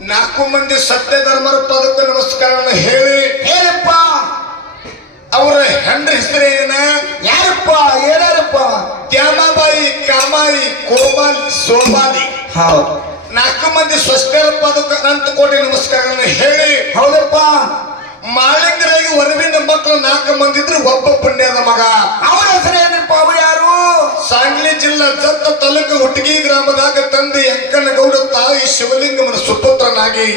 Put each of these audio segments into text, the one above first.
ನಾಲ್ಕು ಮಂದಿ ಸತ್ಯ ಧರ್ಮರ ಪದಕ್ಕೆ ನಮಸ್ಕಾರವನ್ನು ಹೇಳಿ. ಹೇಳಪ್ಪ. ಅವರ ಹೆಂಡ ಹೆಸರೇನ ಯಾರಪ್ಪ? ಏನಾರಪ್ಪ? ದ್ಯಾಮಾಬಾಯಿ ಕಾಮಾಯಿ ಕೋಮಾಲಿ ಸೋಮಾಲಿ. ಹೌದು. ನಾಲ್ಕು ಮಂದಿ ಸ್ವಸ್ಥರ ಪದಕ್ಕೆ ಅನಂತ ಕೋಟಿ ನಮಸ್ಕಾರವನ್ನು ಹೇಳಿ. ಹೌದಪ್ಪ. ಮಾಳಿಂಗರಾಗಿ ವರವಿನ ಮಕ್ಕಳು ನಾಲ್ಕು ಮಂದಿ ಇದ್ರೆ ಒಬ್ಬ ಪುಣ್ಯದ ಮಗ. ಅವರ ಹೆಸರೇನಪ್ಪ ಅವ ಯಾರು? ಸಾಂಗ್ಲಿ ಜಿಲ್ಲಾ ಜತ್ತ ತಾಲೂಕು ಹುಟ್ಟಗಿ ಗ್ರಾಮದಾಗ ತಂದೆ ಗೌಡ ತಾಯಿ ಶಿವಲಿಂಗಮನ ಸುಪುತ್ರನಾಗಿ.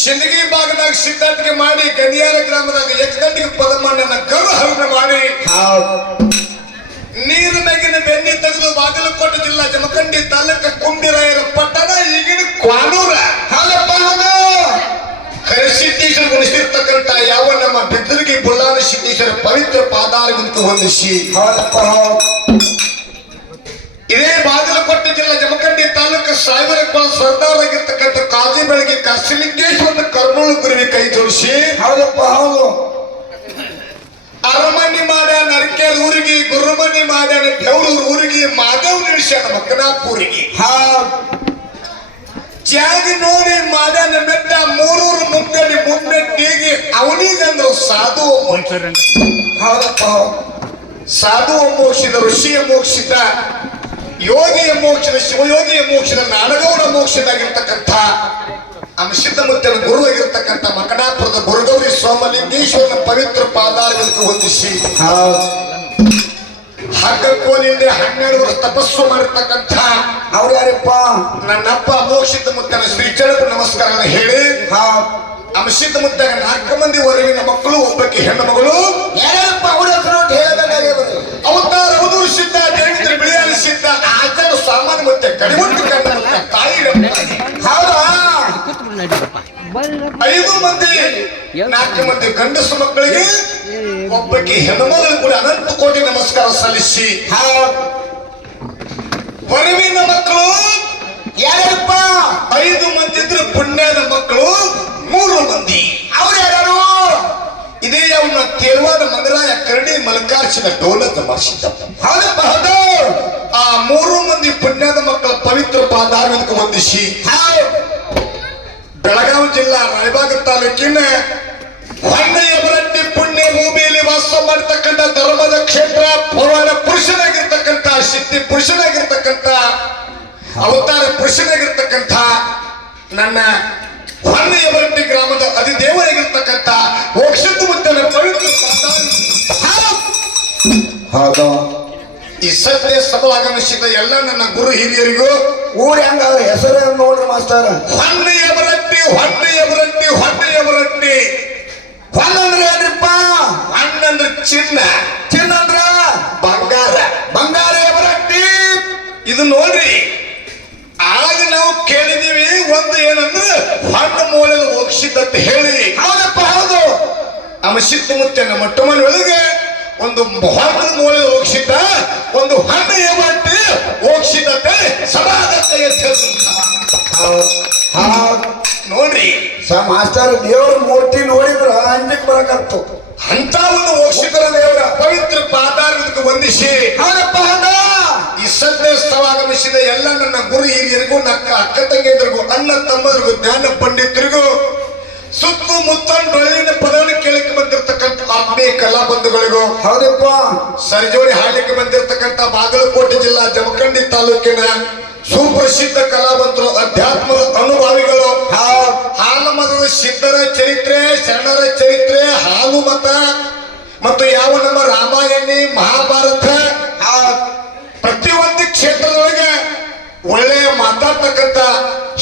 ಶಿಂದಗಿ ಭಾಗದಾಗ ಸಿದ್ಧಾಂತಿಗೆ ಮಾಡಿ ಗನಿಯಾರ ಗ್ರಾಮದಾಗ ಎಕ್ದಂಡಿಗೆ ಪದಮಣ್ಣನ ಕರು ಹರಣ ಮಾಡಿ. ನೀರು ನೀರಿನಾಗಿನ ಬೆನ್ನಿ ತೆಗೆದು ಬಾಗಲಕೋಟೆ ಜಿಲ್ಲಾ ಜಮಖಂಡಿ ತಾಲೂಕ ಕುಂಬಿರಾಯರ ಪಟ್ಟಣ ಈಗಿನ ಕ್ವಾನೂರ ಹೌದಪ್ಪ ಹೌದು ಕರಿಸಿದ್ದೇಶ್ವರ ಗುಣಿಸಿರ್ತಕ್ಕಂಥ ಯಾವ ನಮ್ಮ ಬಿದ್ದರಿಗೆ ಬುಲ್ಲಾನ ಸಿದ್ದೇಶ್ವರ ಪವಿತ್ರ ಪಾದಾರವಂತ ಹೊಂದಿಸಿ. ಇದೇ ಬಾಗಲಕೋಟೆ ಜಿಲ್ಲಾ ಜಮಖಂಡಿ ತಾಲೂಕು ಸಾವಿರ ಸರ್ದಾರ್ ಸರ್ದಾರಾಗಿರ್ತಕ್ಕಂಥ ಕಾಜಿ ಬೆಳಗ್ಗೆ ಕಸಲಿಂಗೇಶ್ವರ ಕರ್ನೂಲು ಗುರುವಿ ಕೈ ಜೋಡಿಸಿ. ಹೌದಪ್ಪ ಹೌದು. ಅರಮನಿ ಮಾಡ್ಯಾನ ಅರಕೇಲ್ ಊರಿಗೆ ಗುರುಮನಿ ಮಾಡ್ಯಾನ ಬೆವರೂರು ಊರಿಗೆ ಮಾದೇವ್ ನಿಲ್ಸ್ಯಾನ ಮಕ್ಕನಾಪುರಿಗೆ. ಹೌದು ಜಾಗ ನೋಡಿ ಬೆಟ್ಟ ಮೆಟ್ಟ ಮೂರೂರು ಮುಂಗಡಿ ಮುನ್ನೆಟ್ಟಿಗೆ ಅವನಿಗಂದ್ರು ಸಾಧು. ಹೌದಪ್ಪ. ಹೌದು ಸಾಧು ಮೋಕ್ಷಿದ ಋಷಿಯ ಮೋಕ್ಷಿದ ಯೋಗಿಯ ಮೋಕ್ಷದ ಶಿವಯೋಗಿಯ ಮೋಕ್ಷದ ನಾಡಗೌಡ ಮೋಕ್ಷದಾಗಿರ್ತಕ್ಕಂಥ ನಮ್ಮ ಮುತ್ತನ ಗುರು ಆಗಿರ್ತಕ್ಕಂಥ ಮಕಡಾಪುರದ ಗುರುಗೌರಿ ಸೋಮಲಿಂಗೇಶ್ವರನ ಪವಿತ್ರ ಪಾದಾರಗಳಿಗೆ ಹೊಂದಿಸಿ ಹೌದು ಹಗ್ಗಕ್ಕೋಲಿಂದ ಹನ್ನೆರಡು ವರ್ಷ ತಪಸ್ಸು ಮಾಡಿರ್ತಕ್ಕಂಥ ಅವ್ರು ಯಾರಪ್ಪ? ನನ್ನಪ್ಪ ಮೋಕ್ಷಿತ ಮುತ್ತನ ಶ್ರೀಚರಣ ನಮಸ್ಕಾರ ಹೇಳಿ ಅಂಶಿತ ಮುತ್ತನ ನಾಲ್ಕು ಮಂದಿ ವರೆಗಿನ ಮಕ್ಕಳು ಒಬ್ಬಕ್ಕೆ ಹೆಣ್ಣು ಮಗಳು. ಯಾರಪ್ಪ ಅವ್ರ ಹೆಸರು ಅಂತ ಹೇಳಬೇಕಾಗ್ಯದ ಅವತಾರ ಸಿದ್ಧ ದೇವೇಂದ್ರ ಬಿಳಿಯಾಲಿ ಸಿದ್ಧ ಆಚಾರ ಸಾಮಾನ್ಯ ಮತ್ತೆ ಕಡಿಮುಟ್ಟು ಐದು ಮಂದಿ ನಾಲ್ಕು ಮಂದಿ ಗಂಡಸು ಮಕ್ಕಳಿಗೆ ಒಬ್ಬಕ್ಕೆ ಹೆಣ್ಮಗಳು ಕೂಡ ಅನಂತ ಕೋಟಿ ನಮಸ್ಕಾರ ಸಲ್ಲಿಸಿ. ಹೌದು ವರವಿನ ಮಕ್ಕಳು ಯಾರಪ್ಪ ಐದು ಮಂದಿ ಇದ್ರೆ ಪುಣ್ಯದ ಮಕ್ಕಳು ಮೂರು ಮಂದಿ. ಅವ್ರು ಯಾರು ಇದೇ ಅವನ ತೇರ್ವಾದ ಮಂಗರಾಯ ಕರಡಿ ಮಲಕಾರ್ಚಿನ ಡೋಲದ ಮಾಡಿಸಿದ್ದ ಹೌದಪ್ಪ ಹೌದು. ಆ ಮೂರು ಮಂದಿ ಪುಣ್ಯದ ಮಕ್ಕಳ ಪವಿತ್ರ ಪಾದಾರವಿಂದಕ್ಕೆ ವಂದಿಸಿ. ಹೌದು. ಬೆಳಗಾವಿ ಜಿಲ್ಲಾ ರಾಯಬಾಗ ತಾಲೂಕಿನ ಹೊನ್ನೆಯಬರಟ್ಟಿ ಪುಣ್ಯ ಭೂಮಿಯಲ್ಲಿ ವಾಸ ಮಾಡತಕ್ಕಂಥ ಧರ್ಮದ ಕ್ಷೇತ್ರ ಪುರಾಣ ಪುರುಷನಾಗಿರ್ತಕ್ಕಂಥ ಶಕ್ತಿ ಪುರುಷನಾಗಿರ್ತಕ್ಕಂಥ ಅವತಾರ ಪುರುಷನಾಗಿರ್ತಕ್ಕಂಥ ನನ್ನ ಹೊನ್ನೆಯಬರಟ್ಟಿ ಗ್ರಾಮದ ಅಧಿದೇವರಾಗಿರ್ತಕ್ಕಂಥ ಮೋಕ್ಷದ ಪವಿತ್ರ ಹೌದು. ಈ ಸತ್ಯ ಸಭಾಗಮಿಸಿದ ಎಲ್ಲ ನನ್ನ ಗುರು ಹಿರಿಯರಿಗೂ ಊರ ಹೆಂಗ ಹೆಸರು ನೋಡ್ರಿ ಮಾಸ್ತರ ಹೊನ್ನೆಯ ಬರಟ್ಟಿ ಹೊನ್ನೆಯ ಬರಟ್ಟಿ ಹೊನ್ನೆಯ ಬರಟ್ಟಿ ಹೊನ್ನಂದ್ರೆ ಏನ್ರಿಪ್ಪ? ಹಣ್ಣಂದ್ರೆ ಚಿನ್ನ. ಚಿನ್ನಂದ್ರ? ಬಂಗಾರ. ಬಂಗಾರ ಎಬರಟ್ಟಿ ಇದು ನೋಡ್ರಿ ಆಗ ನಾವು ಕೇಳಿದೀವಿ ಒಂದು ಏನಂದ್ರೆ ಹಣ್ಣು ಮೂಲೆಯಲ್ಲಿ ಅಂತ ಹೇಳಿ. ಹೌದಪ್ಪ ಹೌದು. ನಮ್ಮ ಸುತ್ತಮುತ್ತ ನಮ್ಮ ಮನೆ ಒಳಗೆ ಒಂದು ಹಣ್ಣು ಮೂಲೆಯಲ್ಲಿ ಹೋಗ್ಸಿದ್ದ ಒಂದು ಹಣ್ಣು ಏಮಟ್ಟಿ ಹೋಗ್ಸಿದ್ದಂತೆ ಸಮಾಗತ್ತೆ ಅಂತ ಹೇಳ್ತಾರೆ. ನೋಡ್ರಿ. ಸ ಮಾಸ್ಟರ್ ದೇವ್ರ ಮೂರ್ತಿ ನೋಡಿದ್ರ ಅಂಜಕ್ ಬರಕತ್ತು ಅಂತ ಒಂದು ಮೋಕ್ಷಿತರ ದೇವರ ಪವಿತ್ರ ಪಾದಾರಕ್ಕೆ ವಂದಿಸಿ ಈ ಸದ್ಯ ಸ್ಥಳಾಗಮಿಸಿದ ಎಲ್ಲ ನನ್ನ ಗುರು ಹಿರಿಯರಿಗೂ ನಕ್ಕ ಅಕ್ಕ ತಂಗಿಯರಿಗೂ ಅಣ್ಣ ತಮ್ಮರಿಗೂ ಜ್ಞಾನ ಪಂಡಿತರಿಗೂ ಸುತ್ತು ಮುತ್ತೊಂಡೊಳ್ಳಿನ ಪದವನ್ನು ಕೇಳಕ್ಕೆ ಬಂದಿರತಕ್ಕಂಥ ಆತ್ಮೀಯ ಕಲಾ ಬಂಧುಗಳಿಗೂ ಹೌದಪ್ಪ. ಸರ್ಜೋಡಿ ಹಾಡಲಿಕ್ಕೆ ಬಂದಿರತಕ್ಕಂಥ ಬಾಗಲಕೋಟೆ ಜಿಲ್ಲಾ ಜಮಖಂಡಿ ತಾಲೂಕಿನ ಸುಪ್ರಸಿದ್ಧ ಕಲಾವಂತರು, ಅಧ್ಯಾತ್ಮದ ಅನುಭವಿಗಳು ಹೌದ್ ಹಾಲು ಮತದ ಸಿದ್ಧರ ಚರಿತ್ರೆ, ಶರಣರ ಚರಿತ್ರೆ, ಹಾಲು ಮತ, ಮತ್ತು ಯಾವ ನಮ್ಮ ರಾಮಾಯಣಿ, ಮಹಾಭಾರತ ಪ್ರತಿಯೊಂದು ಕ್ಷೇತ್ರದೊಳಗೆ ಒಳ್ಳೆಯ ಮಾತಾಡ್ತಕ್ಕಂಥ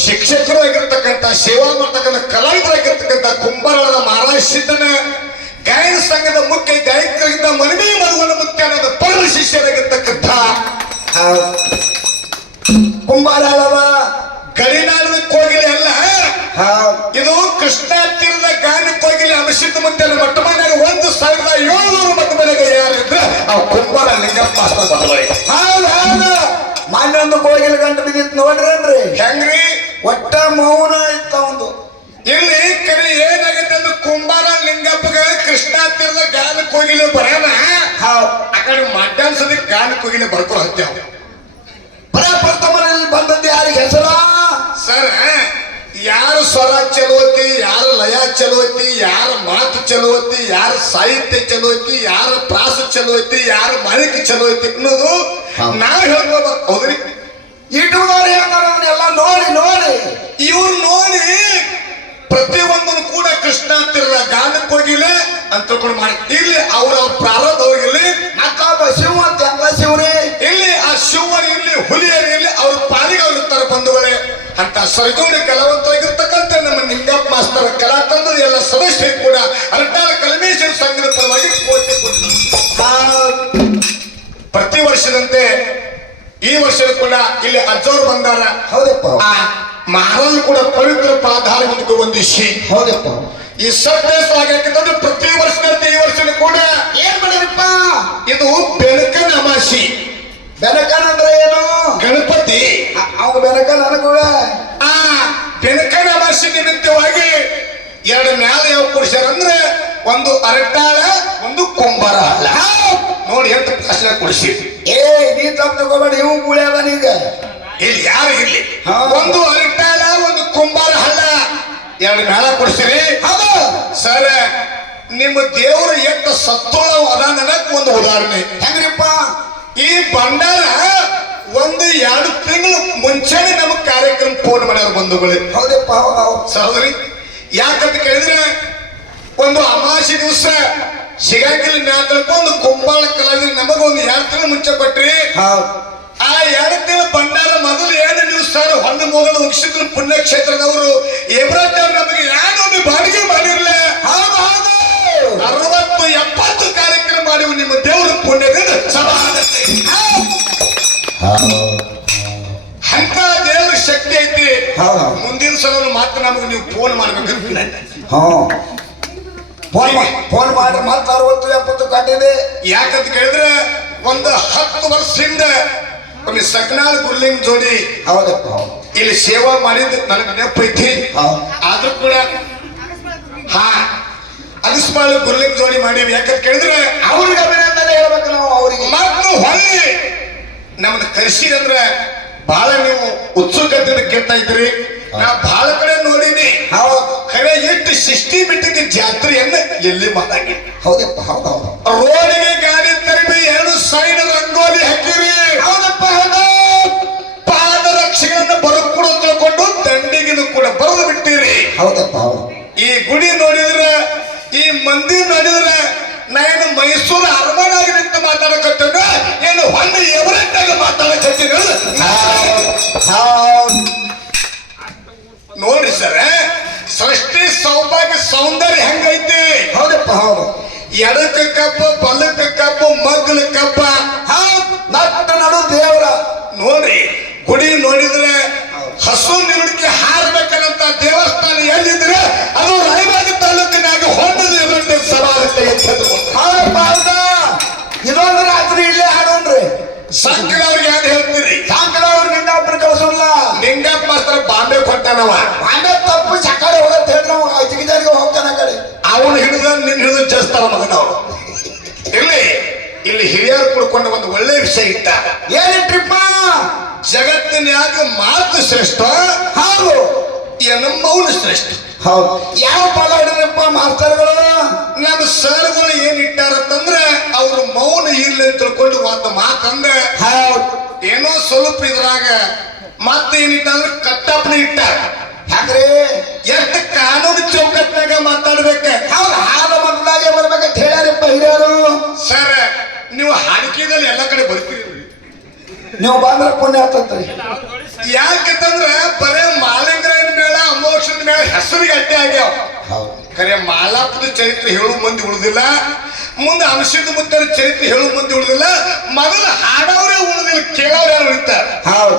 ಶಿಕ್ಷಕರು ಆಗಿರ್ತಕ್ಕಂಥ ಸೇವಾ ಮಾಡ್ತಕ್ಕಂಥ ಕಲಾವಿದರಾಗಿರ್ತಕ್ಕಂಥ ಕುಂಬಾರದ ಮಹಾರಾಜ ಸಿದ್ಧನ ಗಾಯನ ಸಂಘದ ಮುಖ್ಯ ಗಾಯಕರಿಂದ ಮನವಿ ಮಗುವನ ಮುಖ್ಯ ಪರಮ ಶಿಷ್ಯರಾಗಿರ್ತಕ್ಕಂಥ ಕುಂಬಾರ ಅಳವ ಕೋಗಿಲೆ ಅಲ್ಲ? ಇದು ಕೃಷ್ಣ ತೀರದ ಗಾನ ಕೋಗಿಲೆ ಅಭಿಷಿತ ಮುಂದೆ ಮಟ್ಟ ಮನೆಯಾಗ ಒಂದು ಸಾವಿರದ ಏಳ್ನೂರು ಮಟ್ಟ ಮನೆಗೆ ಯಾರಿದ್ರೆ ಆ ಕುಂಬಾರ ಲಿಂಗಪ್ಪ ಹೌದು ಹೌದು. ಮಾನ್ಯೊಂದು ಕೋಗಿಲೆ ಗಂಟು ಬಿದ್ದಿತ್ತು ನೋಡ್ರಿ ಹೆಂಗ್ರಿ? ಒಟ್ಟ ಮೌನ ಇತ್ತು ಒಂದು. ಇಲ್ಲಿ ಕರಿ ಏನಾಗೈತೆ ಅಂದ್ರೆ ಕುಂಬಾರ ಲಿಂಗಪ್ಪಗ ಕೃಷ್ಣ ತೀರದ ಗಾನ ಕೋಗಿಲೆ ಬರೋಣ ಆ ಕಡೆ ಮಡ್ಡಾನ್ಸದ ಗಾನ ಕೋಗಿಲೆ ಬರ್ಕೊಂಡು ಹತ್ಯಾವ. ಯಾರಿಗೆ ಹೆಸರ? ಸರ್ ಯಾರು ಸ್ವರ ಚಲೋ ಯಾರು ಲಯ ಚಲೋ ಯಾರು ಮಾತು ಚಲೋ ಯಾರು ಸಾಹಿತ್ಯ ಚಲೋ ಯಾರು ಪ್ರಾಸ ಚಲೋ ಯಾರು ಯಾರ ಮಾಲಿಕೆ ಚಲೋ ಐತಿ ಅನ್ನೋದು ನಾವು ಹೇಳ್ಬೋದು ಹೌದ್ರಿ? ಇಟ್ಟುದವ್ರು ಹೇಳ್ತಾರ ಅದನ್ನೆಲ್ಲ ನೋಡಿ ನೋಡಿ. ಇವ್ರು ನೋಡಿ ಪ್ರತಿಯೊಂದನ್ನು ಕೂಡ ಕೃಷ್ಣ ಅಂತಿರಲ್ಲ ಗಾನಕ್ಕೆ ಹೋಗಿಲ್ಲ ಅಂತ ತಿಳ್ಕೊಂಡು ಮಾಡಿ. ಇಲ್ಲಿ ಅವ್ರ ಅವ್ರ ಪ್ರಾರಂಭ ಹೋಗಿಲ್ಲ ಮತ್ತೊಬ್ಬ ಶಿವ ಅಂತ ಸರ್ಜೋಡಿ ಕಲಾವಂತರಾಗಿರ್ತಕ್ಕಂಥ ನಮ್ಮ ನಿಂಗಪ್ಪ ಮಾಸ್ತರ ಕಲಾ ತಂಡದ ಎಲ್ಲ ಸದಸ್ಯರು ಕೂಡ ಅರ್ಟಾಲ ಕಲಮೇಶ್ವರ ಸಂಘದ ಪರವಾಗಿ ಕೋಟಿ ಪ್ರತಿ ವರ್ಷದಂತೆ ಈ ವರ್ಷದ ಕೂಡ ಇಲ್ಲಿ ಅಜ್ಜವರು ಬಂದಾರ. ಹೌದಪ್ಪ. ಆ ಮಹಾರಾಜ್ ಕೂಡ ಪವಿತ್ರ ಪಾದಾರ ಮುಂದಕ್ಕೆ ಹೊಂದಿಸಿ ಹೌದಪ್ಪ. ಈ ಸತ್ಯ ಸ್ವಾಗತಕ್ಕೆ ಪ್ರತಿ ವರ್ಷದಂತೆ ಈ ವರ್ಷದ ಕೂಡ ಏನ್ ಮಾಡಿರಪ್ಪ ಇದು ಬೆಳಕ ಅಮಾಸಿ ಬೆನಕನ್ ಅಂದ್ರೆ ಏನು? ಗಣಪತಿ. ಅವ ಬೆನಕನ್ ಅನುಕೂಲ ಆ ಬೆನಕನ ಅಮಾಸಿ ನಿಮಿತ್ತವಾಗಿ ಎರಡು ಮ್ಯಾಲ ಯಾವ ಅಂದ್ರೆ ಒಂದು ಅರಟಾಳ ಒಂದು ಕುಂಬಾರ. ಅಲ್ಲ ನೋಡಿ ಎಂತ ಪ್ರಶ್ನೆ ಕೊಡಿಸಿ. ಏ ನೀ ತಪ್ಪು ತಗೋಬೇಡ ಇವು ಗುಳಿ ಅದ ನೀಗ ಇಲ್ಲಿ ಯಾರು ಇರ್ಲಿ. ಒಂದು ಅರಟಾಳ ಒಂದು ಕುಂಬಾರ ಅಲ್ಲ. ಎರಡು ಮ್ಯಾಲ ಕೊಡ್ಸಿರಿ. ಹೌದು. ಸರ್ ನಿಮ್ಮ ದೇವರು ಎಷ್ಟು ಸತ್ತೋಳ ಅದ ನನಗ್ ಒಂದು ಉದಾಹರಣೆ. ಹೆಂಗ್ರಿಪ್ಪ? ಈ ಭಂಡಾರ ಒಂದು ಎರಡು ತಿಂಗಳು ಮುಂಚೆನೆ ನಮಗ್ ಕಾರ್ಯಕ್ರಮ ಫೋನ್ ಮಾಡ್ಯಾರ ಬಂಧುಗಳು. ಹೌದಪ್ಪ ಹೌದು ಹೌದು. ಸಹೋದರಿ ಯಾಕಂತ ಕೇಳಿದ್ರೆ ಒಂದು ಅಮಾಸಿ ದಿವಸ ಸಿಗಾಕಿಲ್ ನಾಲ್ಕು ಒಂದು ಕುಂಬಾಳ ಕಲಾವಿದ ನಮಗ ಒಂದು ಎರಡು ತಿಂಗಳು ಮುಂಚೆ ಕೊಟ್ರಿ. ಹೌದು. ಆ ಎರಡು ತಿಂಗಳ ಭಂಡಾರ ಮೊದಲು ಏನು ನೀವು ಸರ್ ಮೊದಲು ಮೊಗಲು ಮುಗಿಸಿದ್ರು ಪುಣ್ಯಕ್ಷೇತ್ರದವರು. ಎಬ್ರಾಜ್ ನಮಗೆ ನಮಗೆ ನೀವು ಫೋನ್ ಮಾಡ್ಬೇಕು ಹಾ. ಫೋನ್ ಫೋನ್ ಮಾಡಿ ಮತ್ತೆ ಅರವತ್ತು ಎಪ್ಪತ್ತು ಕಟ್ಟಿದೆ ಯಾಕಂತ ಕೇಳಿದ್ರೆ ಒಂದು ಹತ್ತು ವರ್ಷದಿಂದ ಒಂದು ಸಕ್ನಾಳ್ ಗುರ್ಲಿಂಗ್ ಜೋಡಿ ಹೌದಪ್ಪ. ಇಲ್ಲಿ ಸೇವಾ ಮಾಡಿದ್ದು ನನಗೆ ನೆನಪೈತಿ ಆದ್ರೂ ಕೂಡ ಹಾ ಅಗಸ್ಮಾಳು ಗುರ್ಲಿಂಗ್ ಜೋಡಿ ಮಾಡೀವಿ. ಯಾಕಂತ ಕೇಳಿದ್ರೆ ಅವ್ರಿಗೆ ಅಭಿನಂದನೆ ಹೇಳ್ಬೇಕು ನಾವು ಅವ್ರಿಗೆ. ಮತ್ತು ಹೊಳ್ಳಿ. ನಮ್ಮನ್ನ ಕರೆಸಿದಂದ್ರೆ ಬಹಳ ನೀವು ಉತ್ಸುಕತೆಯಿಂದ ಕೇಳ್ತಾ ಇದ್ರಿ ನಾ ಬಹಳ ಕಡೆ ನೋಡೀನಿ. ಹೌದು. ಖರೆ ಎಷ್ಟು ಬಿಟ್ಟಿದ್ದ ಜಾತ್ರೆಯನ್ನ ಎಲ್ಲಿ ಮಾಡಿ ಹೌದಪ್ಪ ಹೌದು ಹೌದು. ರೋಡಿಗೆ ಗಾಡಿ ತರಬಿ ಎರಡು ಸೈಡ್ ರಂಗೋಲಿ ಹಾಕಿರಿ. ಹೌದಪ್ಪ ಹೌದು. ಪಾದರಕ್ಷೆಗಳನ್ನ ಬರಕೂಡ ತಿಳ್ಕೊಂಡು ತಂಡಿಗಿನ ಕೂಡ ಬರೆದು ಬಿಟ್ಟಿರಿ. ಹೌದಪ್ಪ ಹೌದು. ಈ ಗುಡಿ ನೋಡಿದ್ರೆ ಈ ಮಂದಿರ ನೋಡಿದ್ರೆ ನಾನು ಮೈಸೂರು ಅರಮನಾಗಿ ನಿಂತು ಮಾತಾಡಕತ್ತೇನೆ ಏನು ಹೊಂದ ಎವರೆಟ್ಟಾಗ ಮಾತಾಡಕತ್ತೀನಿ? ಹೌದು. ನೋಡ್ರಿ ಸರ್ ಸೃಷ್ಟಿ ಸೌಭಾಗ್ಯ ಸೌಂದರ್ಯ ಹೆಂಗೈತಿ? ಹೌದಪ್ಪ ಹೌದು. ಎಡಕ್ಕೆ ಕಬ್ಬ ಇಟ್ಟ ಏನಿಟ್ರಿಪ್ಪ ಜಗತ್ತಿನ್ಯಾಗ ಮಾತು ಶ್ರೇಷ್ಠ? ಹೌದು. ಏನು ಮೌನ ಶ್ರೇಷ್ಠ. ಹೌದು. ಯಾವ ಫಲ ಹಿಡಿದ್ರಪ್ಪ ಮಾಸ್ತರ್ಗಳು? ನಮ್ಮ ಸರ್ಗಳು ಏನ್ ಇಟ್ಟಾರಂತಂದ್ರೆ ಅವ್ರು ಮೌನ ಇರ್ಲಿ ಅಂತ ತಿಳ್ಕೊಂಡು ಒಂದು ಮಾತಂದ್ರೆ ಹೌದು. ಏನೋ ಸ್ವಲ್ಪ ಇದ್ರಾಗ ಮತ್ತೆ ಏನಿಟ್ಟಂದ್ರೆ ಕಟ್ಟಪ್ಪನ ಇಟ್ಟಾರ. ಹೆಂಗ್ರಿ ಎಷ್ಟು ಕಾನೂನು ಚೌಕಟ್ನಾಗ ಮಾತಾಡ್ಬೇಕ. ಹೌದು. ಹಾದ ಮೊದಲಾಗೆ ಬರ್ಬೇಕಂತ ಹೇಳ್ಯಾರಪ್ಪ ಹಿರಿಯರು. ಸರ್ ನೀವು ಹಾಡಿಕೆದಲ್ಲಿ ಎಲ್ಲ ಕಡೆ ಬರ್ತೀರಿ ನೀವು ಬಂದ್ರೆ ಪುಣ್ಯ ಆಗ್ತಂತ್ರಿ ಯಾಕಂತಂದ್ರ ಬರೇ ಮಾಲಿಂಗರಾಯನ ಮೇಳ ಅಮೋಕ್ಷದ ಮೇಳ ಹೆಸರಿಗೆ ಗಟ್ಟಿ ಆಗ್ಯಾವ. ಹೌದು. ಖರೆ ಮಾಲಾಪದ ಚರಿತ್ರೆ ಹೇಳು ಮಂದಿ ಉಳಿದಿಲ್ಲ. ಮುಂದೆ ಅಂಶದ ಮುತ್ತರ ಚರಿತ್ರೆ ಹೇಳು ಮಂದಿ ಉಳಿದಿಲ್ಲ. ಮೊದಲು ಹಾಡೋರೇ ಉಳಿದಿಲ್ಲ ಕೇಳೋರು ಯಾರು ಉಳಿತಾರ? ಹೌದು.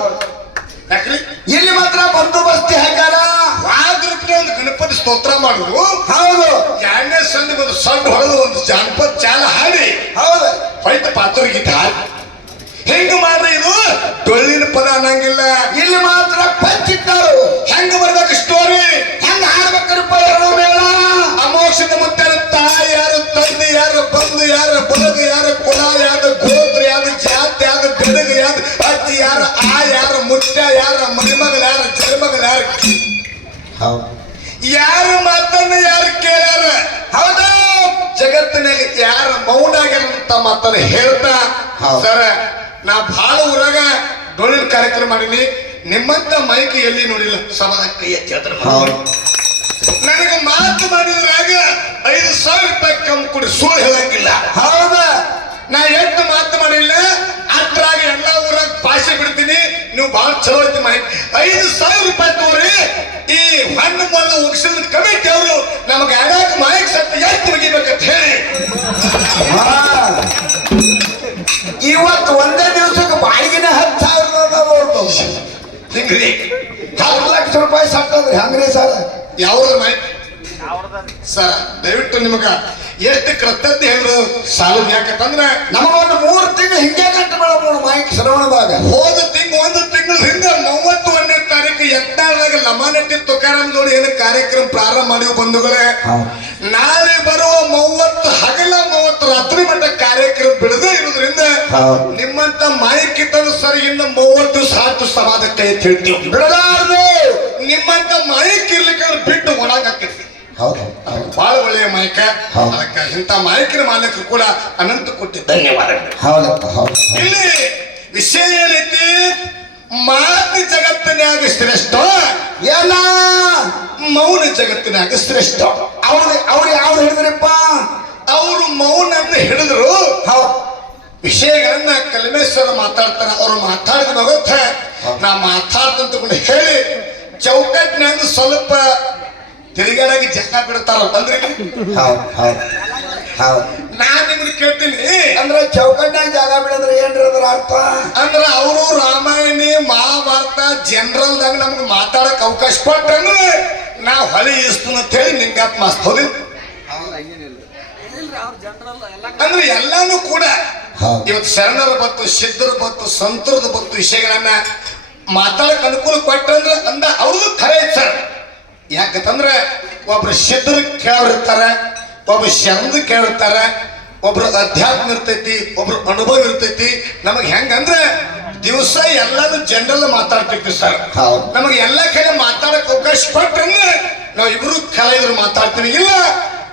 ಸ್ತೋತ್ರ ಮಾಡುದು. ಹೌದು. ಎರಡನೇ ಸಂಧಿ ಬಂದು ಸಣ್ಣ ಹೊಡೆದು ಒಂದು ಜಾನಪದ ಚಾಲ ಹಾಡಿ. ಹೌದು. ಫೈಟ್ ಪಾತ್ರ ಗೀತ. ಹೆಂಗ ಮಾಡ್ರಿ ಇದು? ಡೊಳ್ಳಿನ ಪದ ಅನ್ನಂಗಿಲ್ಲ. ಇಲ್ಲಿ ಮಾತ್ರ ಪಂಚಿಟ್ಟರು. ಹೆಂಗ ಬರ್ಬೇಕು ಸ್ಟೋರಿ ಹೆಂಗ ಹಾಡ್ಬೇಕಪ್ಪ ಎರಡು ಮೇಳ? ಅಮೋಕ್ಷದ ಮುತ್ತಾರ ತಾಯಿ ಯಾರು ತಂದೆ ಯಾರು ಬಂದು ಯಾರು ಬಲದು ಯಾರು ಕುಲ ಯಾರು ಗೋತ್ರ ಯಾರು ಜಾತಿ ಯಾರು ಗಡಗ ಯಾರು ಅಜ್ಜಿ ಯಾರು ಆ ಯಾರು ಮುಟ್ಟ ಯಾರು ಮರಿಮಗಳು ಯಾರು ಜರಿಮಗಳು ಯಾರು? ಹೌದು. ಯಾರ ಮಾತನ್ನ ಯಾರು ಕೇಳ್ಯಾರ? ಹೌದಾ? ಜಗತ್ತಿನಾಗ ಯಾರ ಮೌನ ಆಗ್ಯಾರಂತ ಮಾತನ್ನ ಹೇಳ್ತಾ. ಸರ ನಾ ಬಹಳ ಊರಾಗ ಡೊಳ್ಳಿನ ಕಾರ್ಯಕ್ರಮ ಮಾಡೀನಿ. ನಿಮ್ಮಂತ ಮೈಕ್ ಎಲ್ಲಿ ನೋಡಿಲ್ಲ? ಸಮಾನ ಕೈ ಚೇತನ ನನಗೆ ಮಾತು ಮಾಡಿದ್ರಾಗ ಐದು ಸಾವಿರ ರೂಪಾಯಿ ಕಮ್ಮಿ ಕೊಡಿ ಸುಳ್ಳು ಹೇಳಂಗಿಲ್ಲ. ಹೌದ. ನಾ ಎಷ್ಟು ಮಾತು ಮಾಡಿಲ್ಲ. ಅದ್ರಾಗ ಎಲ್ಲ ಊರಾಗ ಭಾಷೆ ಬಿಡ್ತೀನಿ. ನೀವು ಬಹಳ ಚಲೋ ಐತಿ ಮಾಹಿತಿ. ಐದು ಸಾವಿರ ರೂಪಾಯಿ ತೋರಿ ಈ ಹಣ್ಣು ಮಣ್ಣು ಉಗಿಸಿದ ಕಮಿಟಿ ಅವರು ನಮಗೆ ಯಾವಾಗ ಮಾಹಿತಿ ಸತ್ತು ಎಷ್ಟು ಒಗಿಬೇಕಂತ ಹೇಳಿ. ಇವತ್ತು ಒಂದೇ ದಿವಸಕ್ಕೆ ಬಾಡಿಗೆನೆ ಹತ್ತು ಸಾವಿರ ಅವ್ರದ್ದು ಹಿಂಗ್ರಿ. ಹತ್ತು ಲಕ್ಷ ರೂಪಾಯಿ ಸಟ್ಟದ್ರಿ ಹಂಗ್ರಿ ಸರ್? ಯಾವ್ದು ಮಾಹಿತಿ? ಸರ್ ದಯವಿಟ್ಟು ನಿಮಗ ಎಷ್ಟು ಕೃತಜ್ಞತೆ ಹೇಳಿದ್ರು ಸಾಲದು ಯಾಕಂತಂದ್ರೆ ನಮಗೊಂದು ಮೂರು ತಿಂಗಳು ಹಿಂಗೆ ಕಟ್ಟ ಮಾಡಬಹುದು ಮಾಹಿತಿ ಶ್ರವಣದಾಗ. ಹೋದ ತಿಂಗಳು ಒಂದು ತಿಂಗಳ ಹಿಂದೆ ಮೂವತ್ತು ಒಂದನೇ ತಾರೀಕು ಯತ್ನಾಳದಾಗ ಲಮಾನಟ್ಟಿ ತುಕಾರಾಮ್ ಜೋಡಿ ಏನು ಕಾರ್ಯಕ್ರಮ ಪ್ರಾರಂಭ ಮಾಡಿವು ಬಂಧುಗಳೇ. ನಾಳೆ ಬರುವ ಮೂವತ್ತು ಹಗಲ ಮೂವತ್ತು ರಾತ್ರಿ ಮಟ್ಟ ಕಾರ್ಯಕ್ರಮ ಬಿಡದೇ ಇರೋದ್ರಿಂದ ನಿಮ್ಮಂತ ಮಾಹಿತಿತನು ಸರಿ ಇನ್ನು ಮೂವತ್ತು ಸಾತು ಸಮಾಧಕ್ಕೆ ಹೇಳ್ತೀವಿ. ಬಿಡಲಾರ್ದು. ನಿಮ್ಮಂತ ಮಾಹಿತಿ ಇರ್ಲಿಕ್ಕೆ ಬಿಟ್ಟು ಒಳಗಾಕೈತಿ ಹೌದು. ಬಹಳ ಒಳ್ಳೆಯ ಮಾಯಕ. ಅದಕ್ಕೆ ಇಂಥ ಮಾಯಕಿನ ಮಾಲೀಕರು ಕೂಡ ಅನಂತ ಕೊಟ್ಟಿ ಧನ್ಯವಾದಗಳು. ಹೌದಪ್ಪ ಹೌದು. ಇಲ್ಲಿ ವಿಷಯ ಏನೈತಿ? ಮಾತು ಜಗತ್ತಿನಾಗ ಶ್ರೇಷ್ಠ ಎಲ್ಲ. ಮೌನ ಜಗತ್ತಿನಾಗ ಶ್ರೇಷ್ಠ. ಅವ್ರು ಅವ್ರು ಯಾವ್ದು ಹೇಳಿದ್ರಪ್ಪ? ಅವರು ಮೌನ ಅಂತ ಹಿಡಿದ್ರು ಹೌದು. ವಿಷಯಗಳನ್ನ ಕಲ್ಮೇಶ್ವರ ಮಾತಾಡ್ತಾರ ಅವ್ರು ಮಾತಾಡಿದ ಮಗತ್ತ ನಾ ಮಾತಾಡ್ದಂತ ಕೂಡ ಹೇಳಿ ಚೌಕಟ್ಟಿನಾಗ ಸ್ವಲ್ಪ ತಿರುಗಾಡಾಗಿ ಜಾಗ ಬಿಡ್ತಾರ ಅಂದ್ರೆ ಹೌದು ಹೌದು ಹೌದು. ನಾನ್ ನಿಮ್ಗೆ ಕೇಳ್ತೀನಿ. ಅಂದ್ರೆ ಚೌಕಟ್ನಾಗ ಜಾಗ ಬಿಡಂದ್ರೆ ಏನ್ರಿ ಅದ್ರ ಅರ್ಥ? ಅಂದ್ರ ಅವರು ರಾಮಾಯಣ ಮಹಾಭಾರತ ಜನರಲ್ ದಾಗ ನಮ್ಗೆ ಮಾತಾಡಕ್ ಅವಕಾಶ ಕೊಟ್ಟಂದ್ರೆ ನಾ ಹೊಳಿ ಇಸ್ತು ಅಂತ ಹೇಳಿ ನಿಂಗಾತ್ ಮಸ್ತ್ ಹೌದಿ ಅಂದ್ರೆ ಎಲ್ಲಾನು ಕೂಡ ಹೌದು. ಇವತ್ತು ಶರಣರ ಬತ್ತು ಸಿದ್ಧರ ಬತ್ತು ಸಂತರದ ಬತ್ತು ವಿಷಯಗಳನ್ನ ಮಾತಾಡಕ್ ಅನುಕೂಲ ಕೊಟ್ಟಂದ್ರೆ ಅಂದ ಅವ್ರದ್ದು ಖರೆ ಸರ್. ಯಾಕಂತಂದ್ರೆ ಒಬ್ರು ಸಿದ್ಧರು ಕೇಳಿರ್ತಾರೆ ಒಬ್ರು ಶರಣದ ಕೇಳಿರ್ತಾರೆ ಒಬ್ರು ಅಧ್ಯಾತ್ಮ ಇರ್ತೈತಿ ಒಬ್ರು ಅನುಭವ ಇರ್ತೈತಿ. ನಮಗೆ ಹೆಂಗಂದ್ರೆ ದಿವಸ ಎಲ್ಲಾನು ಜನರಲ್ ಮಾತಾಡ್ತಿರ್ತೀವಿ ಸರ್. ನಮಗೆ ಎಲ್ಲ ಕಡೆ ಮಾತಾಡಕ್ ಅವಕಾಶ ಕೊಟ್ಟಂದ್ರೆ ನಾವು ಇಬ್ರು ಕಲಾವಿದ್ರು ಮಾತಾಡ್ತೀವಿ. ಇಲ್ಲ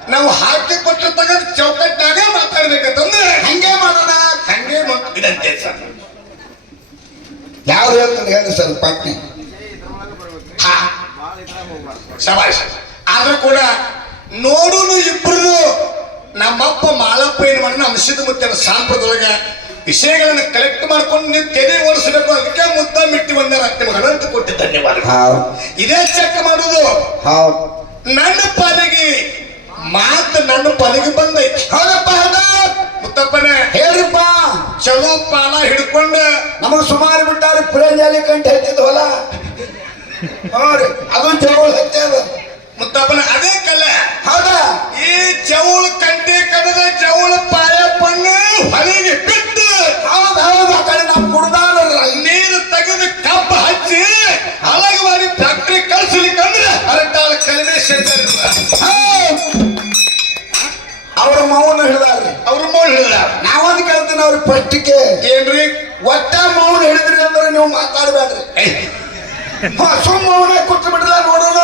ನಾವು ಹಾಕಿ ಕೊಟ್ಟ ಚೌಕಟ್ಟಾಗ ಮಾತಾಡ್ಬೇಕಂತಂದ್ರೆ ಹಂಗೆ ಮಾಡೋಣ. ಹಂಗೆ ಇದಂತೆ ಸರ್. ಯಾರು ಹೇಳ್ತಾರೆ ಹೇಳಿ ಸರ್ ಪಟ್ನಿ. ಹಾ. ಶಬಾಷ್ ಆದ್ರೂ ಕೂಡ ನೋಡುನು ಇಬ್ಬರು ನಮ್ಮಪ್ಪ ಮಾಲಪ್ಪ ಏನು ಮಾಡಿ ನಮ್ಮ ಸಿದ್ಧ ಮುತ್ತಿನ ಸಾಂಪ್ರದೊಳಗ ವಿಷಯಗಳನ್ನ ಕಲೆಕ್ಟ್ ಮಾಡ್ಕೊಂಡು ನೀವು ತೆರೆ ಓಡಿಸಬೇಕು ಅದಕ್ಕೆ ಮುದ್ದ ಮಿಟ್ಟಿ ಬಂದಾರ ನಿಮ್ಗೆ ಅನಂತ ಕೊಟ್ಟು ಧನ್ಯವಾದ ಹೌದು. ಇದೇ ಚೆಕ್ ಮಾಡುದು. ನನ್ನ ಪಾಲಿಗೆ ಮಾತು ನನ್ನ ಪಾಲಿಗೆ ಬಂದೈತಿ. ಹೌದಪ್ಪ ಹೌದ. ಮುತ್ತಪ್ಪನೇ ಹೇಳ್ರಿಪ್ಪ. ಚಲೋ ಪಾಲ ಹಿಡ್ಕೊಂಡು ನಮಗ್ ಸುಮಾರು ಬಿಟ್ಟಾರೆ ಪುರಂಜಾಲಿ ಕಂಡು ಹೆಚ್ಚಿದ ಹೊಲ. ಹ್ಞೂ ಅದು ಅದು ಜವಳ ಅದ. ಮುತ್ತಪ್ಪನ ಅದೇ ಕಲೆ. ಹೌದಾ? ಈ ಚೌಳು ಕಂಟಿ ಕಡದ ಜವಳ ಪಾಯಪ್ಪನ್ನ ಹೊಲಿಗೆ ಬಿಟ್ಟು ಹೌದು ಹೌದು ಆ ಕಡೆ ನಾವು ಕುಡ್ದಾನಲ್ಲ. ನೀರು ತೆಗೆದು ಕಬ್ಬ ಹಚ್ಚಿ ಅಲಗ ಮಾಡಿ ಫ್ಯಾಕ್ಟ್ರಿ ಕಳ್ಸಲಿಕ್ಕಂದ್ರೆ ಅರಟಾಳ ಕಡಿಮೆ ಅವ್ರ ಮೌನ ಹಿಡಿದಾರ್ರಿ. ಅವ್ರ ಮೌನ ಹಿಡಿದ ನಾವೊಂದು ಕೇಳ್ತೀನಿ ಅವ್ರ ಪಟ್ಟಿಗೆ ಏನ್ರಿ? ಒಟ್ಟ ಮೌನ ಹಿಡಿದ್ರಿ ಅಂದ್ರೆ ನೀವು ಮಾತಾಡಬೇಡ್ರಿ. ಏಯ್, ಸುಮ್ಮ ಮೌನ ಕೂತು ಬಿಡ್ಲ ನೋಡೋಣ.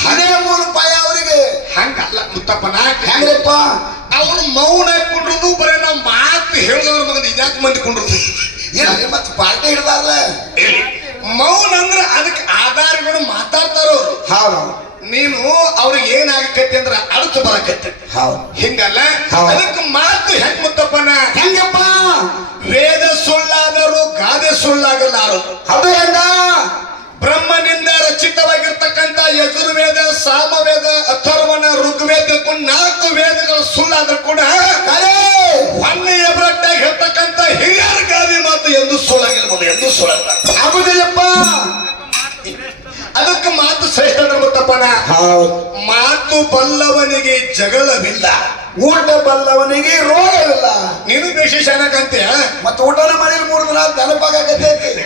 ಹಣೆ ಮೂರು ಪಾಯ ಅವರಿಗೆ. ಹಂಗಲ್ಲ ಮುತ್ತಪ್ಪನ ಹೆಂಗ್ರಪ್ಪ? ಅವ್ರು ಮೌನ ಕುಂಡ್ರದು ಬರೀ ನಾವು ಮಾತು ಹೇಳಿದವ್ರ ಮಗನ ಇದ್ಯಾಕೆ ಮಂದಿ ಇಲ್ರಿ ಮತ್ತೆ ಪಾರ್ಟಿ ಹಿಡ್ದಾರ್ಲ ಇಲ್ಲಿ ಮೌನ ಅಂದ್ರೆ ಅದಕ್ಕೆ ಆಧಾರಗಳು ಮಾತಾಡ್ತಾರೋ ಹೌದು. ನೀನು ಅವ್ರಿಗೆ ಏನಾಗಕತ್ತಿ ಅಂದ್ರೆ ಅರ್ಥ ಬರಕತ್ತೆ. ಹೌದು. ಹಿಂಗಲ್ಲ. ಅದಕ್ಕೆ ಮಾತು ಹೆಂಗ್ ಮುತ್ತಪ್ಪನ? ಹೆಂಗಪ್ಪ? ವೇದ ಸುಳ್ಳಾದರೂ ಗಾದೆ ಸುಳ್ಳಾಗಲಾರದು. ಅದು ಆಗುದಿಲ್ಲಪ್ಪ. ಅದಕ್ಕೆ ಮಾತು ಶ್ರೇಷ್ಠ ಗೊತ್ತಪ್ಪನ? ಹೌದು. ಮಾತು ಬಲ್ಲವನಿಗೆ ಜಗಳವಿಲ್ಲ. ಊಟ ಬಲ್ಲವನಿಗೆ ರೋಗವಿಲ್ಲ. ನೀನು ವಿಶೇಷ ಏನಕ್ಕಂತೆ ಮತ್ತೆ ಊಟನ ಮಾಡಿದ್ರೆ ಮೂರು ದಿನ ನೆನಪಾಗತ್ತೆ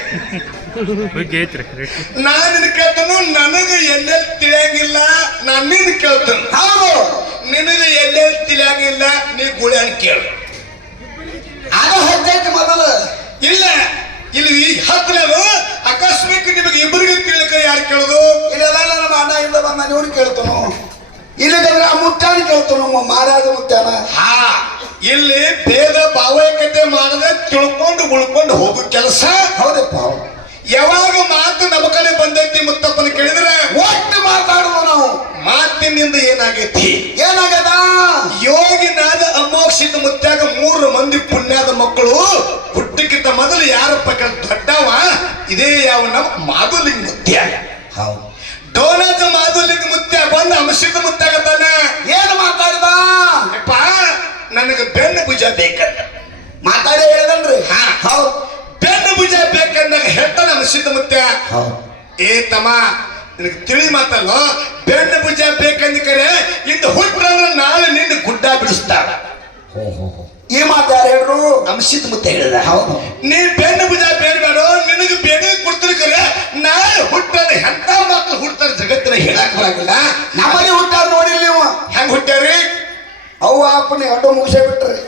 ನಾನಿನ್ ಕೇಳ್ತಾನು ನನಗೆ ಎಲ್ಲೆಲ್ಲಿ ತಿಳಿಯಂಗಿಲ್ಲ ನಾನು ನಿನ್ ಕೇಳ್ತಾನೆ. ಹೌದು. ನಿನಗೆ ಎಲ್ಲೆಲ್ಲಿ ತಿಳಿಯಂಗಿಲ್ಲ ನೀ ಗುಳಿಯನ್ ಕೇಳು. ಮಾತಲ್ಲ ಅದು ನಿಮಗೆ ಇಬ್ಬರಿಗೆ ಕೇಳಕ ಯಾರು ಕೇಳೋದು? ಇಲ್ಲೆಲ್ಲ ನಮ್ಮ ಅಣ್ಣ ಇಲ್ಲ ನನ್ನ ನೋಡಿ ಕೇಳ್ತಾನು. ಇಲ್ಲದಂದ್ರೆ ಆ ಮುತ್ತಾನ ಕೇಳ್ತಾನು ಮಹಾರಾಜ ಮುತ್ತಾನ ಹಾ ಇಲ್ಲಿ ಭೇದ ಭಾವೈಕ್ಯತೆ ಮಾಡದೆ ತಿಳ್ಕೊಂಡು ಉಳ್ಕೊಂಡು ಹೋಗೋ ಕೆಲಸ. ಹೌದಪ್ಪ ಹೌದು. ಯಾವಾಗ ಮಾತು ನಮ್ಮ ಕಡೆ ಬಂದೈತಿ ಮುತ್ತಪ್ಪನ ಕೇಳಿದ್ರೆ ಒಟ್ಟು ಮಾತಾಡುವ ನಾವು. ಮಾತಿನಿಂದ ಏನಾಗೈತಿ? ಏನಾಗದ? ಯೋಗಿನಾದ ಅಮೋಕ್ಷಿತ ಮುತ್ತಾಗ ಮೂರು ಮಂದಿ ಪುಣ್ಯದ ಮಕ್ಕಳು ಹುಟ್ಟಕ್ಕಿಂತ ಮೊದಲು ಯಾರಪ್ಪ ದೊಡ್ಡವ ಇದೇ ಯಾವ ನಮ್ಮ ಮಾಧುಲಿಂಗ ಮುತ್ಯ. ಹೌದು. ಡೋನಾಜ ಮಾಧುಲಿಂಗ ಮುತ್ಯ ಬಂದು ಅಂಶಿತ ಮುತ್ತಾಗತ್ತಾನ ಏನು ಮಾತಾಡಿದ? ನನಗೆ ಬೆನ್ನು ಭುಜ ಬೇಕಂತ. ಮಾತಾಡಿ ಹೇಳಿದನ್ರಿ ಹಾ. ಹೌದು. ನಮ್ಮ ಸಿದ್ಧ ಮುತ್ಯ ಹೌದು. ಏ ತಮ್ಮ ನಿನಗೆ ತಿಳಿ ಮಾತಲ್ಲ ಬೆಣ್ಣೆ ಭುಜ ಬೇಕಂದ ಕರೆ ಇಂದು ಹುಟ್ಟಂದ್ರೆ ನಾಳೆ ನಿಂದ ಗುಡ್ಡ ಬಿಡಿಸ್ತಾರ. ಈ ಮಾತು ಯಾರು ನಮ್ಮ ಅಂಶಿತ ಮುತ್ತ ಹೇಳಿದ. ಹೌದು. ನೀ ಬೆಣ್ಣ ಭುಜ ಬೇಡಬೇಡ ನಿನಗೆ ಬೇಡ ಕೊಡ್ತಾರೆ ಕರೆ ನಾಳೆ ಹುಟ್ಟಾರ ಎಂತ ಮಕ್ಕಳು ಹುಡ್ತಾರ ಜಗತ್ತಿನ ಹೇಳಕ್ ಬರಂಗಿಲ್ಲ. ನಮ್ಮಲ್ಲಿ ಹುಟ್ಟಾರ ನೋಡಿಲ್ಲ ನೀವು ಹೆಂಗ್ ಹುಟ್ಟ್ಯಾರಿ? ಅವು ಅಪ್ಪನ ಅಡ್ಡ ಮುಗಿಸೇ ಬಿಟ್ರಿ.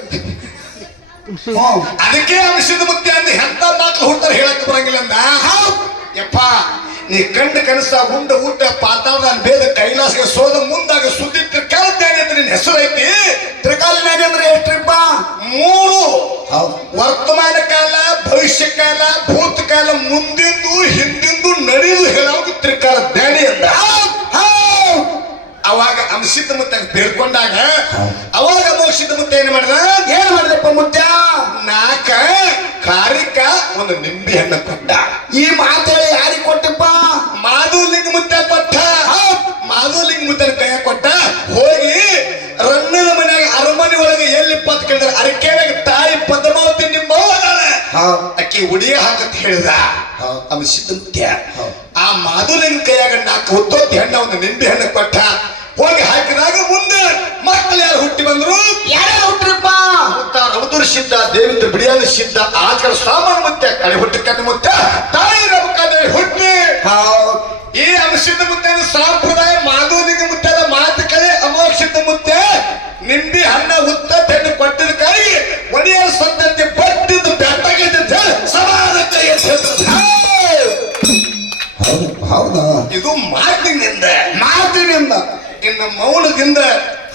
ಅದಕ್ಕೆ ಅಂಶದ ಮುತ್ತೆ ಅಂದ ಎಂತ ಮಕ್ಕಳು ಹುಡ್ತಾರೆ ಹೇಳಕ್ ಬರಂಗಿಲ್ಲ ಅಂದ? ಯಪ್ಪ ನೀ ಕಂಡ ಕನಸ ಉಂಡ ಊಟ ಪಾತಾಳ ಬೇದ ಕೈಲಾಸಗೆ ಸೋದ ಮುಂದಾಗ ಸುದ್ದಿ ಕೇಳ್ತೇನೆ ಅಂತ ನಿನ್ನ ಹೆಸರು ಐತಿ? ತ್ರಿಕಾಲಿನಾಗ ಅಂದ್ರೆ ಎಷ್ಟ್ರಿಪ್ಪ? ಮೂರು. ವರ್ತಮಾನ ಕಾಲ ಭವಿಷ್ಯ ಕಾಲ ಭೂತಕಾಲ ಮುಂದಿಂದು ಹಿಂದಿಂದು ನಡೆಯುದು ಹೇಳೋದು ತ್ರಿಕಾಲ ದ್ಯಾನಿ ಅಂದ. ಅವಾಗ ಅಂಶಿತ ಮುತ್ತ ತಿಳ್ಕೊಂಡಾಗ ಅವಾಗ ಮೋಕ್ಷಿತ ಮುತ್ತ ಏನ್ ಮಾಡ್ದ? ಏನ್ ಮಾಡಿದಪ್ಪ ಮುತ್ತ ನಾಕ ಕಾರಿಕ ಒಂದು ನಿಂಬೆ ಹಣ್ಣ ಕೊಟ್ಟ. ಈ ಮಾತು ಯಾರಿಗೆ ಕೊಟ್ಟಪ್ಪ? ಮಾಧುಲಿಂಗ ಮುತ್ತ ಕೊಟ್ಟ. ಮಾಧುಲಿಂಗ ಮುತ್ತನ ಕೈ ಕೊಟ್ಟ. ಹೋಗಿ ರಣ್ಣನ ಮನೆಯಾಗ ಅರಮನೆ ಒಳಗೆ ಎಲ್ಲಿ ಪತ್ ಕೇಳಿದ್ರೆ ಅರಕೆಯಾಗ ಅಕ್ಕಿ ಉಡಿಯ ಹಾಕತ್ ಹೇಳಿದ. ಹೌದು. ಅವ ಸಿದ್ಧಂತ್ಯ. ಆ ಮಾಧುರಿನ ಕೈಯಾಗ ನಾಲ್ಕು ಹೊತ್ತೊತ್ತಿ ಹಣ್ಣ ಒಂದು ನಿಂಬೆ ಹಣ್ಣು ಕೊಟ್ಟ. ಹೋಗಿ ಹಾಕಿದಾಗ ಮುಂದೆ ಮಕ್ಕಳು ಯಾರು ಹುಟ್ಟಿ ಬಂದ್ರು? ಯಾರು ಹುಟ್ಟಿರಪ್ಪ? ಅವತೂರು ಸಿದ್ಧ ದೇವೇಂದ್ರ ಬಿಡಿಯಾದ ಸಿದ್ಧ ಆಕಳ ಸಾಮಾನು ಮುತ್ತೆ ಕಡೆ ಹುಟ್ಟಿ ಕಣ್ಣು ಮುತ್ತೆ ತಾಯಿ ರಮಕಾದೇವಿ ಹುಟ್ಟಿ. ಈ ಅಂಶದ ಮುತ್ತೆ ಸಂಪ್ರದಾಯ ಮಾಧುರಿನ ಮುತ್ತದ ಮಾತು ಕಲೆ ಅಮೋಕ್ಷದ ಮುತ್ತೆ. ನಿಂಬಿ ಹಣ್ಣ ಹುತ್ತ ತೆಂಡು ಕೊಟ್ಟಿದ ಕೈ ಒಡೆಯ ಸಂತತಿ ಹೌದು. ಇದು ಮಾತಿನಿಂದ. ಮಾತಿನಿಂದ. ಇನ್ನು ಮೌನದಿಂದ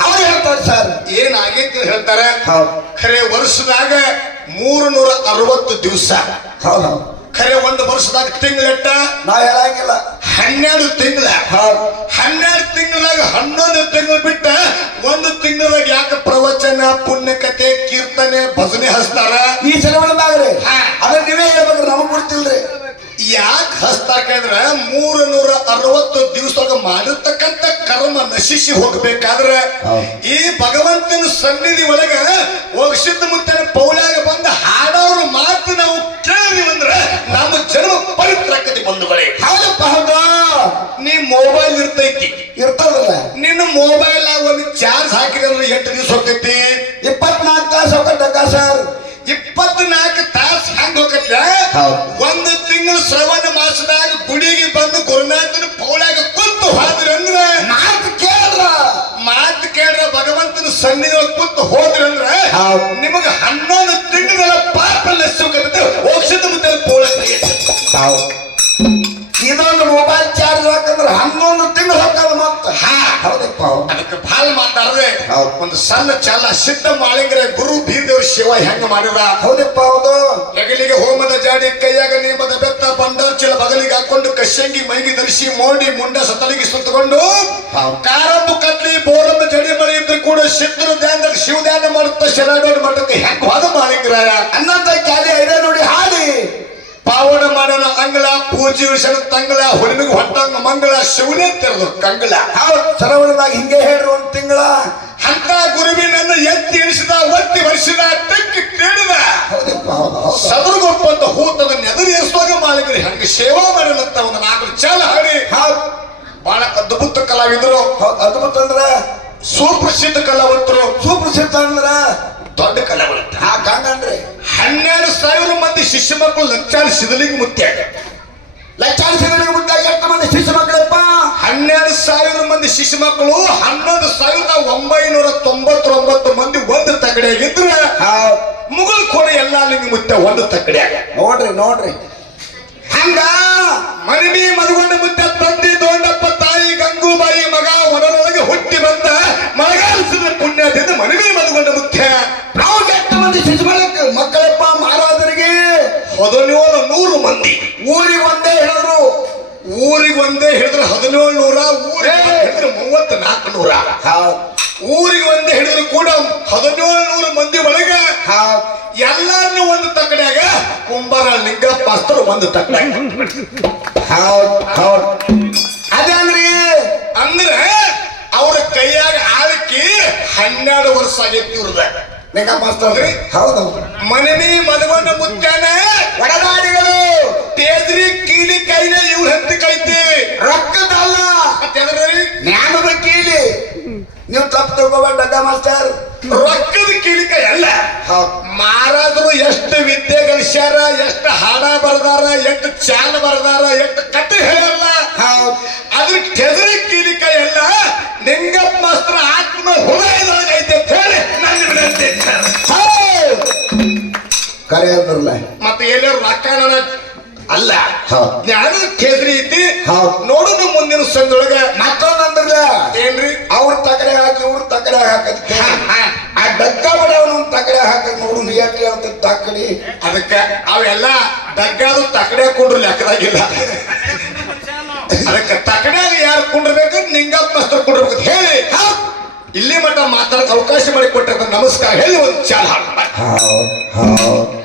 ಅವ್ರು ಹೇಳ್ತಾರೆ ಸರ್. ಏನಾಗೈತಿ ಹೇಳ್ತಾರೆ? ಹೌದು. ಖರೆ ವರ್ಷದಾಗ ಮೂರು ನೂರ ಅರವತ್ತು ದಿವಸ. ಖರೆ ಒಂದು ವರ್ಷದಾಗ ತಿಂಗಳಟ್ಟ ನಾ ಹೇಳಂಗಿಲ್ಲ. ಹನ್ನೆರಡು ತಿಂಗಳ. ಹೌದು. ಹನ್ನೆರಡು ತಿಂಗಳಾಗ ಹನ್ನೊಂದು ತಿಂಗಳು ಬಿಟ್ಟ ಒಂದು ತಿಂಗಳಾಗ ಯಾಕೆ ಪ್ರವಚನ ಪುಣ್ಯಕತೆ ಕೀರ್ತನೆ ಭಜನೆ ಹಚ್ತಾರ? ಈ ಸಲ ಅದ್ರ ಅದನ್ನ ನೀವೇ ಹೇಳ್ಬೇಕ್ರಿ ನಮಗ್ ಗೊತ್ತಿಲ್ರಿ. ಯಾಕೆ ಹಚ್ತಾರ ಮೂರ ನೂರ ಅರವತ್ತು ದಿವಸದೊಳಗ ಮಾಡಿರ್ತಕ್ಕಂಥ ಕರ್ಮ ನಶಿಸಿ ಹೋಗ್ಬೇಕಾದ್ರೆ ಈ ಭಗವಂತನ ಸನ್ನಿಧಿ ಒಳಗ ಒಗ್ಸಿದ್ದ ಮುತ್ತನ ಪೌಳ್ಯಾಗ ಬಂದ ಹಾಡೋರು ಮಾತು ನಾವು ಕೇಳಿದ್ವಿ ಅಂದ್ರೆ ನಮ್ಮ ಜನ್ಮ ಪವಿತ್ರ ಆಕತಿ ಬಂಧುಗಳೇ. ಹೌದಪ್ಪ ಹೌದಾ? ನೀ ಮೊಬೈಲ್ ಇರ್ತೈತಿ. ಇರ್ತದಲ್ಲ? ನಿನ್ನ ಮೊಬೈಲ್ ಒಂದು ಚಾರ್ಜ್ ಹಾಕಿದ್ರೆ ಎಂಟು ದಿವಸ ಹೋಗ್ತೈತಿ? ಇಪ್ಪತ್ನಾಲ್ಕು ತಾಸು ಹೋಗಟ್ಟಕ್ಕ ಸರ್ ಇಪ್ಪತ್ನಾಲ್ಕು ತಾಸು ಹೆಂಗ್ ಹೋಗತ್ತೆ? ಶ್ರವಣ ಮಾಸದಾಗ ಗುಡಿಗೆ ಬಂದು ಗುರುನಾಥನ ಪೌಳಾಗ ಕುಂತು ಹೋದ್ರಿ ಅಂದ್ರ? ಮಾತು ಕೇಳ್ರ. ಮಾತು ಕೇಳ್ರ ಭಗವಂತನ ಸನ್ನಿಧಿಯೊಳಗೆ ಕುಂತು ಹೋದ್ರಂದ್ರ. ನಿಮಗೆ ಹನ್ನೊಂದು ತಿಂಗಳ ಪಾಪ ಲಸ್ಸೋಗತ್ತೆ ಔಷಧ ಮುದ್ದೆ ಪೌಳ ಇದೊಂದು ಮೊಬೈಲ್ ಚಾರ್ಜ್ ಹಾಕಂದ್ರೆ ಹನ್ನೊಂದು ತಿಂಗಳು ಹೋಗ್ತದ ಮತ್ತ? ಹಾ. ಹೌದಪ್ಪ ಹೌದು. ಅದಕ್ಕೆ ಭಾಳ ಮಾತಾಡ್ರೆ. ಒಂದು ಸಣ್ಣ ಚಾಲ ಸಿದ್ಧ ಮಾಳಿಂಗ್ರೆ ಗುರು ಬೀರ್ದೇವ್ರ ಶಿವ ಹೆಂಗ ಮಾಡಿದ ಹೌದಪ್ಪ ಹೌದು. ಹೆಗಲಿಗೆ ಹೋಮದ ಜಾಡಿ ಕೈಯಾಗ ನೇಮದ ತೆರೆದು ಕಂಗಳ. ಸರವಣದಾಗ ಹಿಂಗೆ ಹೇಳ್ರು ಒಂದ್ ತಿಂಗಳ. ಅಂತ ಗುರುವಿನನ್ನು ಎತ್ತಿ ಇಳಿಸಿದ ಒತ್ತಿ ವರ್ಷದ ತೆಕ್ಕಿ ಕೇಳಿದ ಹೌದು ಸದರುಗೊಪ್ಪಂತ ಹೂತದ ನೆದರಿಸುವಾಗ ಮಾಲಿಕರು ಹಂಗೆ ಸೇವಾ ಮಾಡಲಂತ ಒಂದು ನಾಲ್ಕು ಚಾಲ ಹಾಡಿ. ಬಹಳ ಅದ್ಭುತ ಕಲಾವಿದರು. ಅದ್ಭುತ ಅಂದ್ರ? ಸುಪ್ರಸಿದ್ಧ ಕಲಾವಂತರು. ಸುಪ್ರಸಿದ್ಧ ಅಂದ್ರ? ದೊಡ್ಡ ಕಲಾವಂತ. ಹಾ ಕಂಗನ್ರಿ ಹನ್ನೆರಡು ಸಾವಿರ ಮಂದಿ ಶಿಷ್ಯ ಮಕ್ಕಳು ಲಕ್ಷಾಲ ಸಿದಲಿಂಗ ಮುತ್ಯಾಗ. ಲಕ್ಷಾರ ಮುಟ್ಟಾಗ ಹನ್ನೆರಡು ಸಾವಿರ ಮಂದಿ ಶಿಶು ಮಕ್ಕಳು ಹನ್ನೊಂದು ಸಾವಿರದ ಒಂಬೈನೂರ ತೊಂಬತ್ತೊಂಬತ್ತು ಮಂದಿ ಒಂದು ತಗಡೆಯಾಗಿದ್ರೆ ಮುಗಿಲ್ ಕೂಡ ಎಲ್ಲ ನಿಮ್ಗೆ ಮುತ್ತೆ ಒಂದು ತಗಡೆಯಾಗ. ನೋಡ್ರಿ ನೋಡ್ರಿ. ಹಂಗ ಮರಿಮಿ ಮದುಗೊಂಡ ಮುತ್ತೆ ತಂದಿ ದೊಡ್ಡಪ್ಪ ತಾಯಿ ಗಂಗೂಬಾಯಿ ಮಗ ಒಡನೊಳಗೆ ಹುಟ್ಟಿ ಬಂದ ಮಳೆಗಾಲದ ಪುಣ್ಯದಿಂದ ಮರಿಮಿ ಮದುಗೊಂಡ ಮುತ್ತೆ. ನಾವು ಕೆಟ್ಟ ಮಂದಿ ಶಿಶು ಮಕ್ಕಳಪ್ಪ ಮಾರಾದರಿಗೆ ಹದಿನೇಳು ನೂರು ಮಂದಿ. ಊರಿಗೆ ಒಂದೇ ಹೇಳಿದ್ರು ಹಿಡಿದ್ರೆ ಮೂವತ್ತ ನಾಲ್ಕು ನೂರ. ಊರಿಗೆ ಒಂದೇ ಹಿಡಿದ್ರು ಕೂಡ ಹದಿನೇಳು ನೂರು ಮಂದಿ ಒಳಗ ಎಲ್ಲಾರನ್ನು ಒಂದು ತಕ್ಕಡ್ಯಾಗ ಕುಂಬಾರ ಲಿಂಗಪ್ಪ ಅಸ್ತರು ಒಂದು ತಕ್ಕಡ್ಯಾಗ ಅದಂದ್ರಿ ಅಂದ್ರೆ? ಅವ್ರ ಕೈಯಾಗ ಆಳಕ್ಕಿ ಹನ್ನೆರಡು ವರ್ಷ ಆಗೈತಿ ಇವ್ರದ ನಿಂಗ ಮಾಸ್ತರ್ರಿ ಹೌದು ಮನನಿ ಮದಗೊಂಡ ಮುತ್ತಾನ ಒಡನಾಡಿಗಳು ತೇದ್ರಿ ಕೀಲಿ ಕೈನ ಇವ್ರ ಹತ್ತಿ ಕೈತಿ ರೊಕ್ಕದಲ್ಲ. ಜ್ಞಾನದ ಕೀಲಿ. ನೀವು ತಪ್ಪು ತಿಳ್ಕೊಬೇಡ ಡಗ್ಗ ಮಾಸ್ಟರ್. ರೊಕ್ಕದ ಕೀಲಿ ಕೈ ಅಲ್ಲ. ಮಾರಾದ್ರು ಎಷ್ಟು ವಿದ್ಯೆ ಗಳಿಸ್ಯಾರ ಎಷ್ಟು ಹಾಡ ಬರ್ದಾರ ಎಷ್ಟು ಚಾಲ ಬರ್ದಾರ ಎಷ್ಟು ಕತೆ ಕರೆ ಅಂದ್ರಲ್ಲ ಮತ್ತೆ ಎಲ್ಲರೂ ರೊಕ್ಕ ಅಲ್ಲ. ಜ್ಞಾನ ಕೇದ್ರಿ ಐತಿ ನೋಡು ನೋಡುದು ಮುಂದಿನ ಸಂದೊಳಗ ಮತ್ತೊಂದ್ ಅಂದ್ರಲ್ಲ. ಏನ್ರಿ? ಅವ್ರ ತಕಡೆ ಹಾಕಿ ಇವ್ರ ತಕಡೆ ಹಾಕದ್. ಆ ಡಗ್ಗ ಬಡವನು ತಕಡೆ ಹಾಕದ್ ನೋಡು ಎಷ್ಟು ಅಂತ ತಕಡಿ? ಅದಕ್ಕ ಅವೆಲ್ಲ ಡಗ್ಗಾದು ತಕಡೆ ಕೊಂಡ್ರು ಲೆಕ್ಕದಾಗಿಲ್ಲ. ಅದಕ್ಕೆ ತಕಡ್ಯಾಗ ಯಾರು ಕುಂಡ್ರಬೇಕು? ನಿಂಗಪ್ಪ ಮಾಸ್ತರ್ ಕುಂಡ್ರಬೇಕು ಹೇಳಿ. ಇಲ್ಲಿ ಮಟ್ಟ ಮಾತಾಡಕ್ ಅವಕಾಶ ಮಾಡಿ ಕೊಟ್ಟಿರ್ತಾರೆ ನಮಸ್ಕಾರ. ಹೇಳಿ ಒಂದು ಚಾಲ ಹಾಡ.